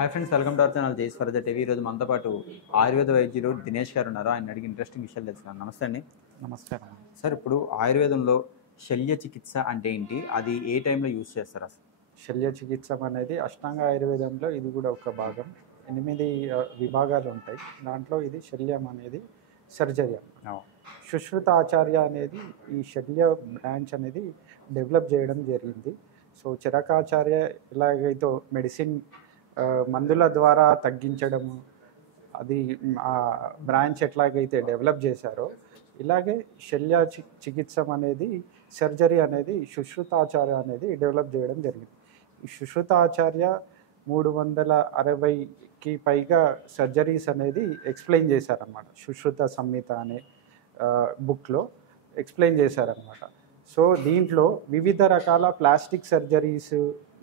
Hi friends, welcome to our channel జై స్వరజ TV. ఈరోజు మనతో పాటు ఆయుర్వేద వైద్యులు దినేష్ గారు ఉన్నారు. ఆయన అడిగి ఇంట్రెస్టింగ్ విషయాలు తెలుసుకున్నాను. నమస్తే అండి. నమస్కారం. సార్, ఇప్పుడు ఆయుర్వేదంలో శల్య చికిత్స అంటే ఏంటి? అది ఏ టైంలో యూజ్ చేస్తారు అసలు? శల్య చికిత్సం అనేది అష్టాంగ ఆయుర్వేదంలో ఇది కూడా ఒక భాగం. 8 విభాగాలు ఉంటాయి. దాంట్లో ఇది శల్యం అనేది సర్జరీ. సుశ్రుత ఆచార్య అనేది ఈ శల్య బ్రాంచ్ అనేది డెవలప్ చేయడం జరిగింది. సో చరకాచార్య ఎలాగైతే మెడిసిన్ మందుల ద్వారా తగ్గించడము అది ఆ బ్రాంచ్ ఎట్లాగైతే డెవలప్ చేశారో ఇలాగే శల్య చికిత్సం అనేది సర్జరీ అనేది సుశ్రుతాచార్య అనేది డెవలప్ చేయడం జరిగింది. ఈ సుశ్రుతాచార్య 360కి పైగా సర్జరీస్ అనేది ఎక్స్ప్లెయిన్ చేశారనమాట. సుశ్రుత సంహిత అనే బుక్లో ఎక్స్ప్లెయిన్ చేశారనమాట. సో దీంట్లో వివిధ రకాల ప్లాస్టిక్ సర్జరీస్,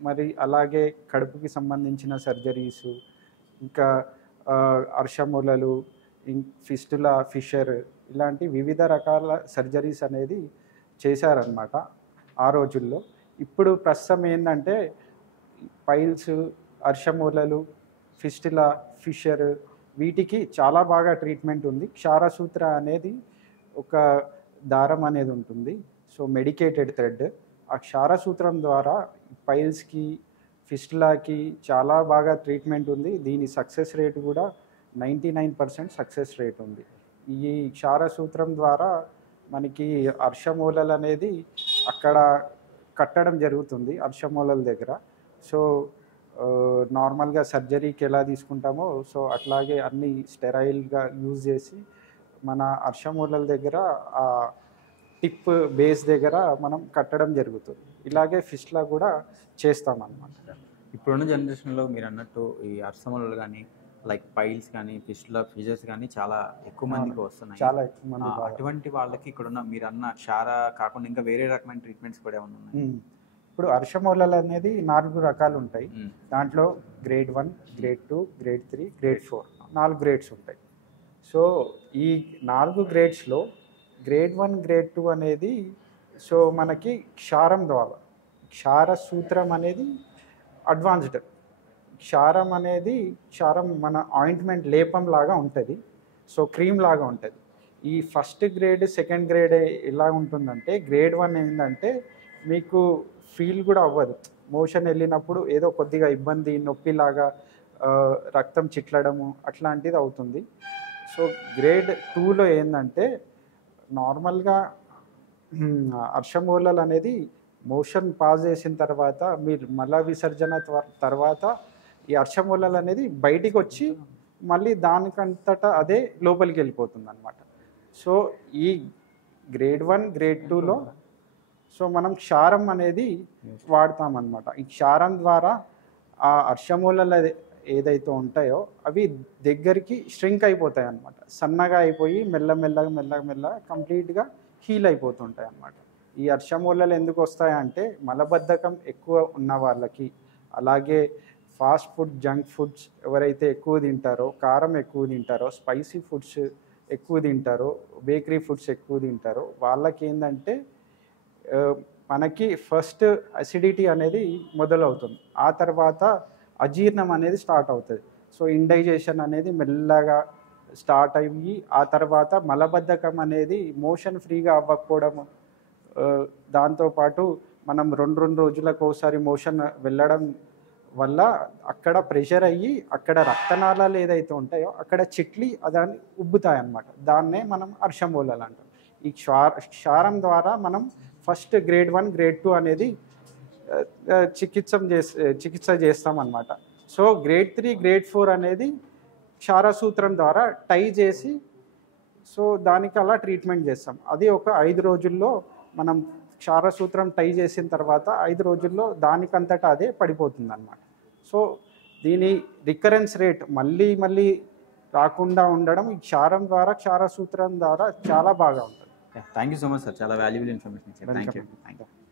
మరి అలాగే కడుపుకి సంబంధించిన సర్జరీసు, ఇంకా అర్షమూలలు, ఫిస్టులా, ఫిషర్ ఇలాంటి వివిధ రకాల సర్జరీస్ అనేది చేశారనమాట ఆ రోజుల్లో. ఇప్పుడు ప్రస్తుతం ఏంటంటే పైల్స్, అర్షమూలలు, ఫిస్టులా, ఫిషర్ వీటికి చాలా బాగా ట్రీట్మెంట్ ఉంది. క్షారసూత్ర అనేది ఒక దారం అనేది ఉంటుంది. So medicated thread. ఆ క్షారసూత్రం ద్వారా పైల్స్కి, ఫిస్టులాకి చాలా బాగా ట్రీట్మెంట్ ఉంది. దీని సక్సెస్ రేట్ కూడా 99% సక్సెస్ రేట్ ఉంది. ఈ క్షారసూత్రం ద్వారా మనకి అర్షమూలలు అనేది అక్కడ కట్టడం జరుగుతుంది అర్షమూలల దగ్గర. సో నార్మల్గా సర్జరీకి ఎలా తీసుకుంటామో సో అట్లాగే అన్నీ స్టెరైల్గా యూజ్ చేసి మన అర్షమూలల దగ్గర ఆ టిప్ బేస్ దగ్గర మనం కట్టడం జరుగుతుంది. ఇలాగే ఫిస్టులా కూడా చేస్తామన్నమాట. ఇప్పుడున్న జనరేషన్లో మీరు అన్నట్టు ఈ అర్షమూలలు కానీ, లైక్ పైల్స్ కానీ, ఫిస్టులా, ఫిషర్స్ కానీ చాలా ఎక్కువ మందికి వస్తున్నాయి. చాలా ఎక్కువ మంది. అటువంటి వాళ్ళకి ఇక్కడున్న మీరు అన్న క్షార కాకుండా ఇంకా వేరే రకమైన ట్రీట్మెంట్స్ కూడా ఏమైనా ఉన్నాయి? ఇప్పుడు అర్షమూలలు అనేది 4 రకాలు ఉంటాయి. దాంట్లో grade 1, grade 2, grade 3, grade 4 4 grades ఉంటాయి. సో ఈ 4 గ్రేడ్స్లో గ్రేడ్ 1, గ్రేడ్ 2 అనేది సో మనకి క్షారం ద్వారా, క్షార సూత్రం అనేది అడ్వాన్స్డ్. క్షారం మన ఆయింట్మెంట్ లేపం లాగా ఉంటుంది. సో క్రీమ్ లాగా ఉంటుంది. ఈ ఫస్ట్ గ్రేడ్, సెకండ్ గ్రేడ్ ఎలా ఉంటుందంటే గ్రేడ్ 1 ఏంటంటే మీకు ఫీల్ కూడా అవ్వదు. మోషన్ వెళ్ళినప్పుడు ఏదో కొద్దిగా ఇబ్బంది, నొప్పిలాగా, రక్తం చిట్లడము అట్లాంటిది అవుతుంది. సో గ్రేడ్ 2లో ఏంటంటే నార్మల్గా అర్షమూలలు అనేది మోషన్ పాస్ చేసిన తర్వాత మీరు మల విసర్జన తర్వాత ఈ అర్షమూలలు అనేది బయటికి వచ్చి మళ్ళీ దానికంతటా అదే లోపలికి వెళ్ళిపోతుంది అనమాట. సో ఈ గ్రేడ్ 1, గ్రేడ్ 2లో సో మనం క్షారం అనేది వాడతామన్నమాట. ఈ క్షారం ద్వారా ఆ అర్షమూలలు ఏదైతే ఉంటాయో అవి దగ్గరికి ష్రింక్ అయిపోతాయి అన్నమాట. సన్నగా అయిపోయి మెల్లగా కంప్లీట్గా హీల్ అయిపోతుంటాయి అన్నమాట. ఈ అర్షమూలలు ఎందుకు వస్తాయంటే మలబద్ధకం ఎక్కువ ఉన్న వాళ్ళకి, అలాగే ఫాస్ట్ ఫుడ్, జంక్ ఫుడ్స్ ఎవరైతే ఎక్కువ తింటారో, కారం ఎక్కువ తింటారో, స్పైసీ ఫుడ్స్ ఎక్కువ తింటారో, బేకరీ ఫుడ్స్ ఎక్కువ తింటారో వాళ్ళకి ఏంటంటే మనకి ఫస్ట్ అసిడిటీ అనేది మొదలవుతుంది. ఆ తర్వాత అజీర్ణం అనేది స్టార్ట్ అవుతుంది. సో ఇండైజేషన్ అనేది మెల్లగా స్టార్ట్ అయ్యి ఆ తర్వాత మలబద్ధకం అనేది మోషన్ ఫ్రీగా అవ్వకపోవడం, దాంతోపాటు మనం 2 రోజులకు ఒకసారి మోషన్ వెళ్ళడం వల్ల అక్కడ ప్రెషర్ అయ్యి అక్కడ రక్తనాళాలు ఏదైతే ఉంటాయో అక్కడ చిట్లి దాన్ని ఉబ్బుతాయి అన్నమాట. దాన్నే మనం అర్షమూలలు అంటాం. ఈ క్షారం ద్వారా మనం ఫస్ట్ గ్రేడ్ 1, గ్రేడ్ 2 అనేది చికిత్స చేస్తామన్నమాట. సో గ్రేడ్ 3, గ్రేడ్ 4 అనేది క్షారసూత్రం ద్వారా టై చేసి సో దానికి అలా ట్రీట్మెంట్ చేస్తాం. అది ఒక 5 రోజుల్లో మనం క్షారసూత్రం టై చేసిన తర్వాత 5 రోజుల్లో దానికంతటా అదే పడిపోతుంది అన్నమాట. సో దీని రికరెన్స్ రేట్ మళ్ళీ రాకుండా ఉండడం ఈ క్షారసూత్రం ద్వారా చాలా బాగా ఉంటుంది. Thank you so much sir, చాలా వాల్యుబుల్ ఇన్ఫర్మేషన్ ఇచ్చారు. Thank you.